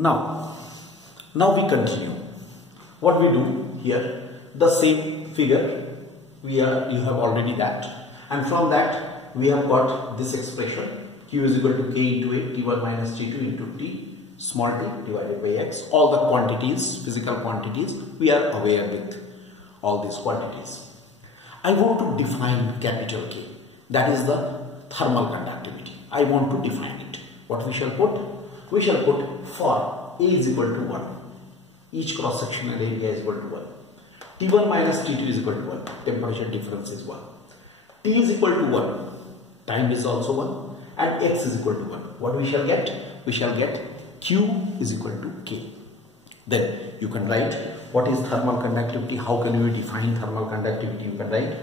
Now we continue. What we do here, the same figure you have already that, and from that we have got this expression Q is equal to K into A, T1 minus T2 into T small t divided by X. All the quantities, physical quantities, we are aware with all these quantities. I want to define capital K, that is the thermal conductivity. I want to define it. What we shall put? We shall put for A is equal to 1. Each cross sectional area is equal to 1. T1 minus T2 is equal to 1. Temperature difference is 1. T is equal to 1. Time is also 1. And X is equal to 1. What we shall get? We shall get Q is equal to K. Then you can write what is thermal conductivity. How can you define thermal conductivity? You can write.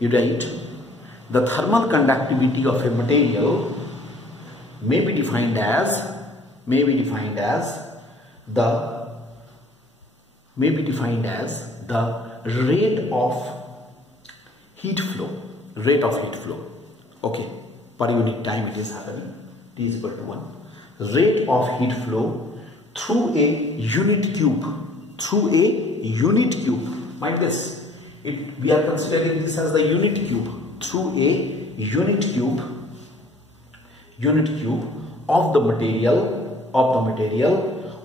You write the thermal conductivity of a material may be defined as the rate of heat flow. Okay, per unit time it is happening. T is equal to 1. Rate of heat flow through a unit cube. Mind this. We are considering this as the unit cube. Through a unit cube of the material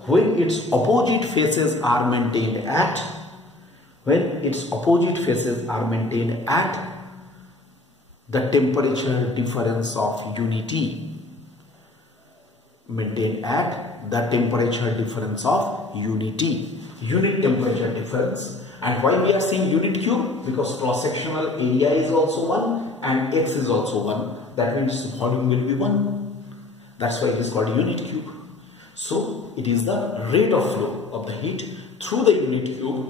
when its opposite faces are maintained at the temperature difference of unity. Unit temperature difference. And why we are saying unit cube? Because cross sectional area is also 1 and X is also 1. That means volume will be 1. That's why it is called unit cube. So it is the rate of flow of the heat through the unit cube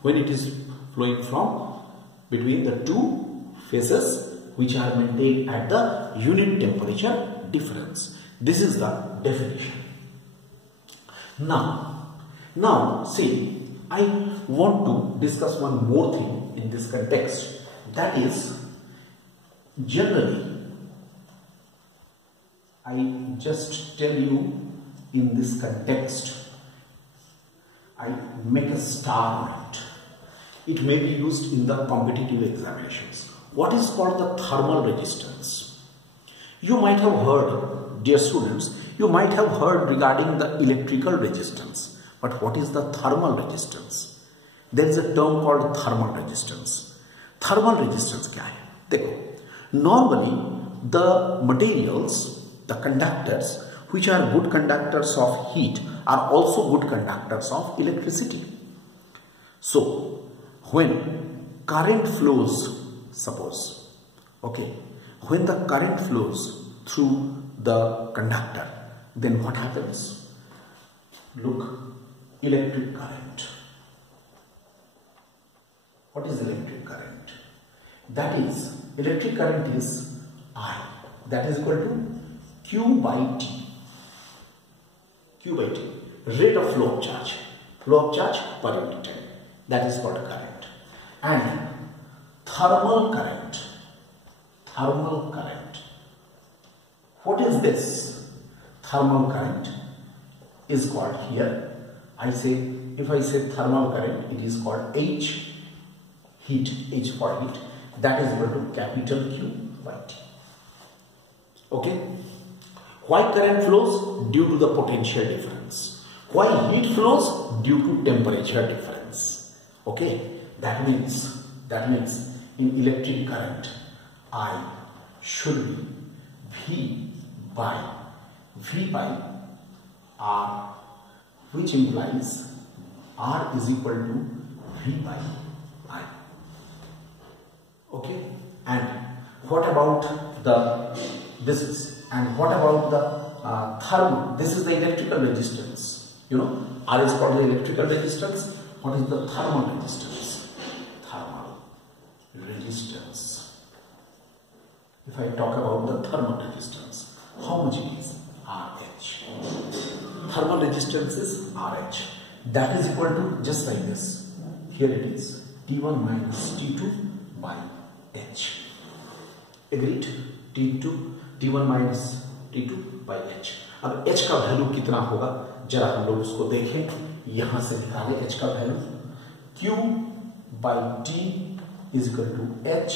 when it is flowing from between the two faces which are maintained at the unit temperature difference. This is the definition. Now see, I want to discuss one more thing in this context. That is, generally, I just tell you in this context, I make a star on it. It may be used in the competitive examinations. What is called the thermal resistance? You might have heard, dear students, you might have heard regarding the electrical resistance. But what is the thermal resistance? There is a term called thermal resistance. Thermal resistance क्या है? देखो, normally the materials, the conductors which are good conductors of heat are also good conductors of electricity. So when current flows, suppose, okay, when the current flows through the conductor, then what happens? Look, electric current. What is electric current? That is, electric current is I. That is equal to Q by T. Q by T. Rate of flow of charge. Flow of charge per unit time. That is called current. And thermal current. Thermal current. What is this? Thermal current is called here. If I say thermal current, it is called H, heat, H for heat. That is equal to capital Q by T. Okay. Why current flows? Due to the potential difference. Why heat flows? Due to temperature difference. Okay. That means in electric current, I should be V by R, which implies R is equal to V by I. Okay. And what about this thermal? This is the electrical resistance. You know, R is called the electrical resistance. What is the thermal resistance? Thermal resistance. If I talk about the thermal resistance, how much it is? RH. Thermal resistance is RH. That is equal to, just like this. Here it is, T1 minus T2 by H. Agreed? T1 minus T2 by H. अब h का value कितना होगा जरा हम लोग उसको देखें, यहां से निकालें h का value. Q by T is equal to h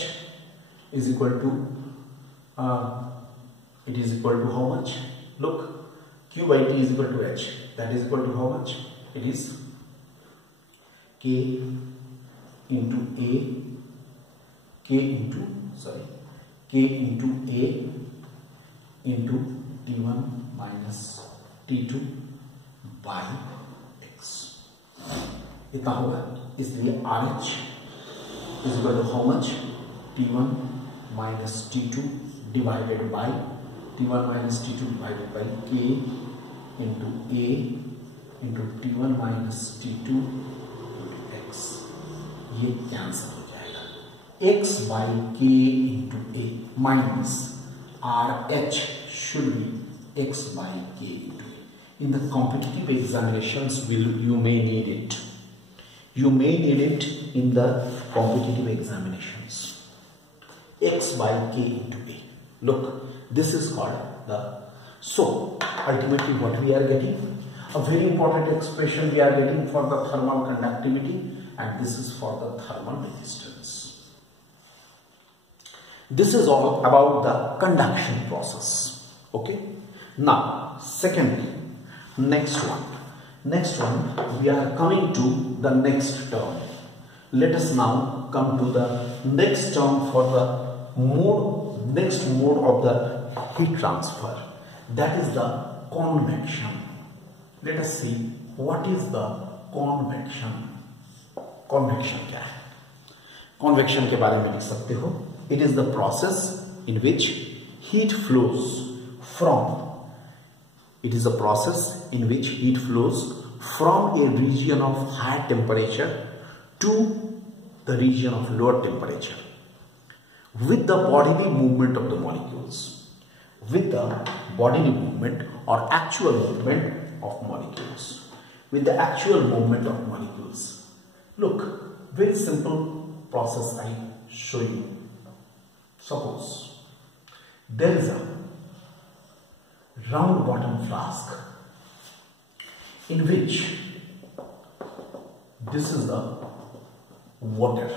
is equal to it is equal to how much? Look, Q by T is equal to h, that is equal to how much? It is K into A, K into A into T1 minus T2 by x, इतना होगा। इसलिए RH is equal to how much? T1 minus T2 divided by T1 minus T2 divided by K into A into T1 minus T2 x, ये cancel हो जाएगा। x by K into A minus RH should be x by K into A. In the competitive examinations, you may need it. You may need it in the competitive examinations. X by K into A. Look, this is called the. So ultimately, what we are getting? A very important expression we are getting for the thermal conductivity, and this is for the thermal resistance. This is all about the conduction process. Okay. Now, secondly, next one, we are coming to the next term. Let us now come to the next term for the next mode of the heat transfer. That is the convection. Let us see what is the convection. Convection क्या है? Convection के बारे में लिख सकते हो. It is the process in which heat flows from. It is a process in which heat flows from a region of high temperature to the region of lower temperature with the bodily movement of the molecules. With the bodily movement or actual movement of molecules. With the actual movement of molecules. Look, very simple process I show you. Suppose there is a round bottom flask in which this is the water,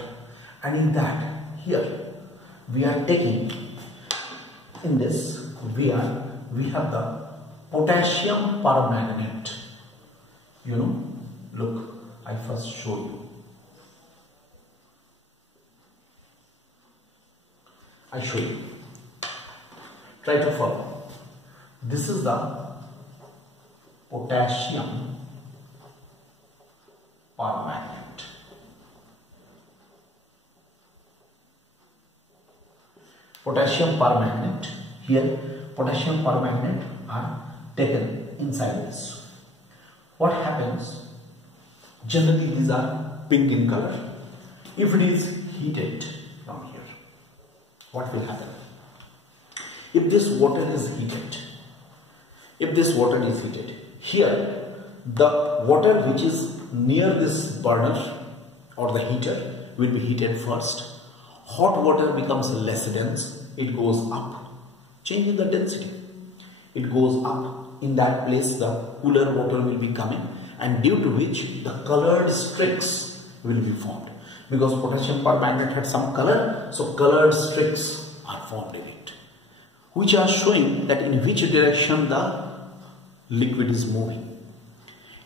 and in that here we are taking, in this we have the potassium permanganate. You know, look, I first show you. I show you. Try to follow. This is the potassium permanganate. Potassium permanganate. Here, potassium permanganate are taken inside this. What happens? Generally, these are pink in color. If it is heated from here, what will happen? If this water is heated, here the water which is near this burner or the heater will be heated first. Hot water becomes less dense, it goes up, changing the density. It goes up, in that place the cooler water will be coming, and due to which the colored streaks will be formed. Because potassium permanganate had some color, so colored streaks are formed in it, which are showing that in which direction the liquid is moving.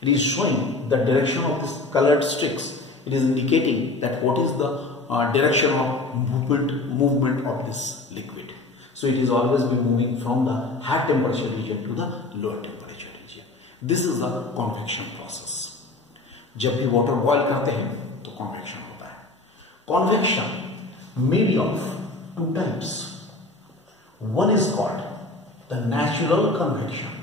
It is showing the direction of this colored streaks. It is indicating that what is the direction of movement of this liquid. So it is always be moving from the high temperature region to the lower temperature region. This is the convection process. जब भी water boil करते हैं तो convection होता है. Convection may be of two types. One is called the natural convection.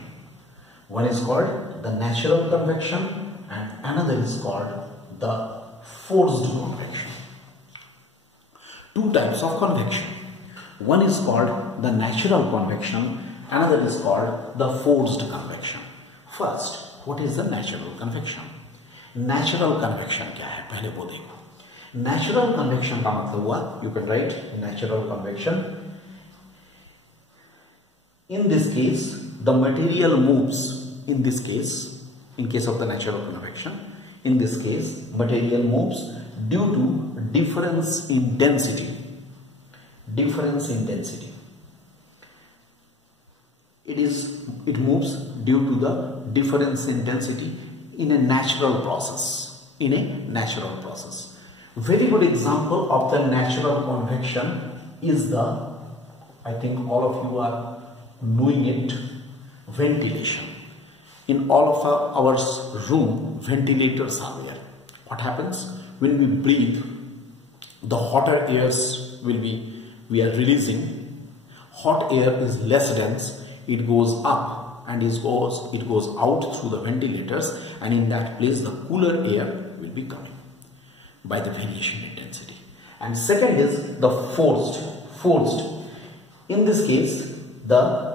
And another is called the forced convection. Two types of convection. One is called the natural convection, another is called the forced convection. First, what is the natural convection? Natural convection क्या है पहले वो देखो. Natural convection का मतलब हुआ, you can write natural convection In this case, the material moves. In this case, in case of the natural convection, in this case, material moves due to difference in density. Difference in density. It moves due to the difference in density in a natural process. In a natural process. Very good example of the natural convection is the, I think all of you are knowing it, ventilation. In all of our room, ventilators are there. What happens when we breathe? The hotter airs we are releasing. Hot air is less dense. It goes up and it goes out through the ventilators, and in that place the cooler air will be coming by the variation in density. And second is the forced. In this case the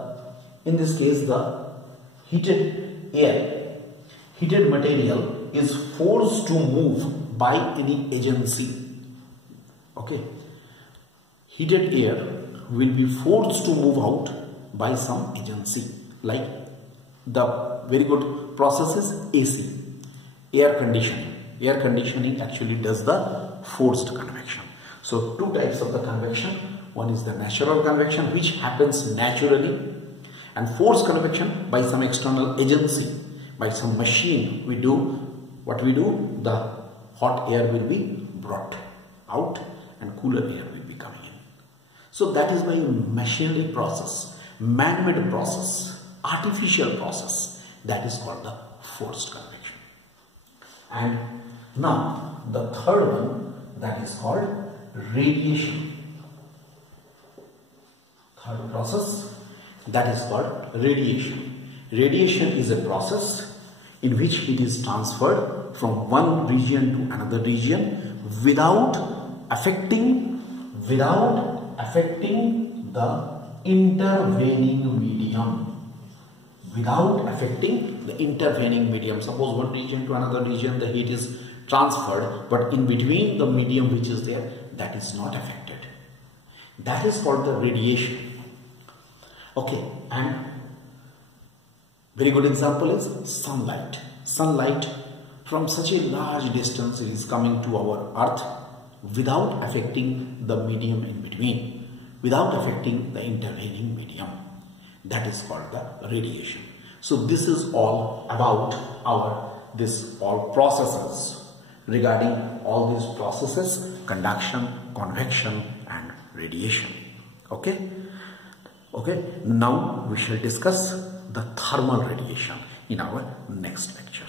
heated material is forced to move by any agency. Okay, heated air will be forced to move out by some agency. Like the very good process is AC, air conditioning. Air conditioning actually does the forced convection. So two types of the convection. One is the natural convection, which happens naturally, and forced convection by some external agency, by some machine. What we do, the hot air will be brought out and cooler air will be coming in. So that is by machinery process, man-made process, artificial process, that is called the forced convection. And now the third one, that is called radiation. Third process, that is called radiation. Radiation is a process in which it is transferred from one region to another region without affecting the intervening medium. Without affecting the intervening medium. Suppose one region to another region, the heat is transferred, but in between the medium which is there, that is not affected. That is called the radiation. Okay, and very good example is sunlight. Sunlight from such a large distance is coming to our earth without affecting the medium in between, without affecting the intervening medium. That is called the radiation. So this is all about all processes. Regarding all these processes, conduction, convection and radiation. Okay. Now we shall discuss the thermal radiation in our next lecture.